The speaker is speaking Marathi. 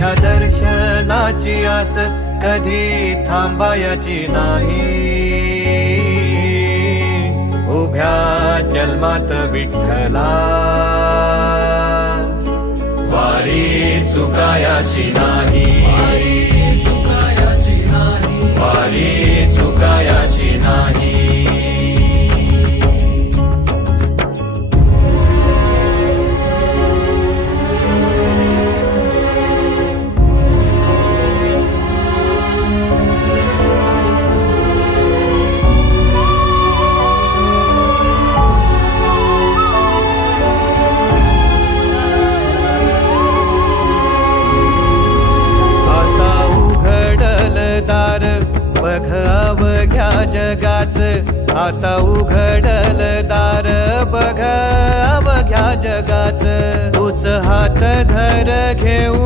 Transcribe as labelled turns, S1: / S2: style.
S1: तुझ्या दर्शनाची आस कधी थांबायची नाही. उभ्या जन्मात विठ्ठला वारी चुकायाची नाही. जगाच आता उघडल दार बघ अवघ्या जगाच. तूच हात धर घेऊ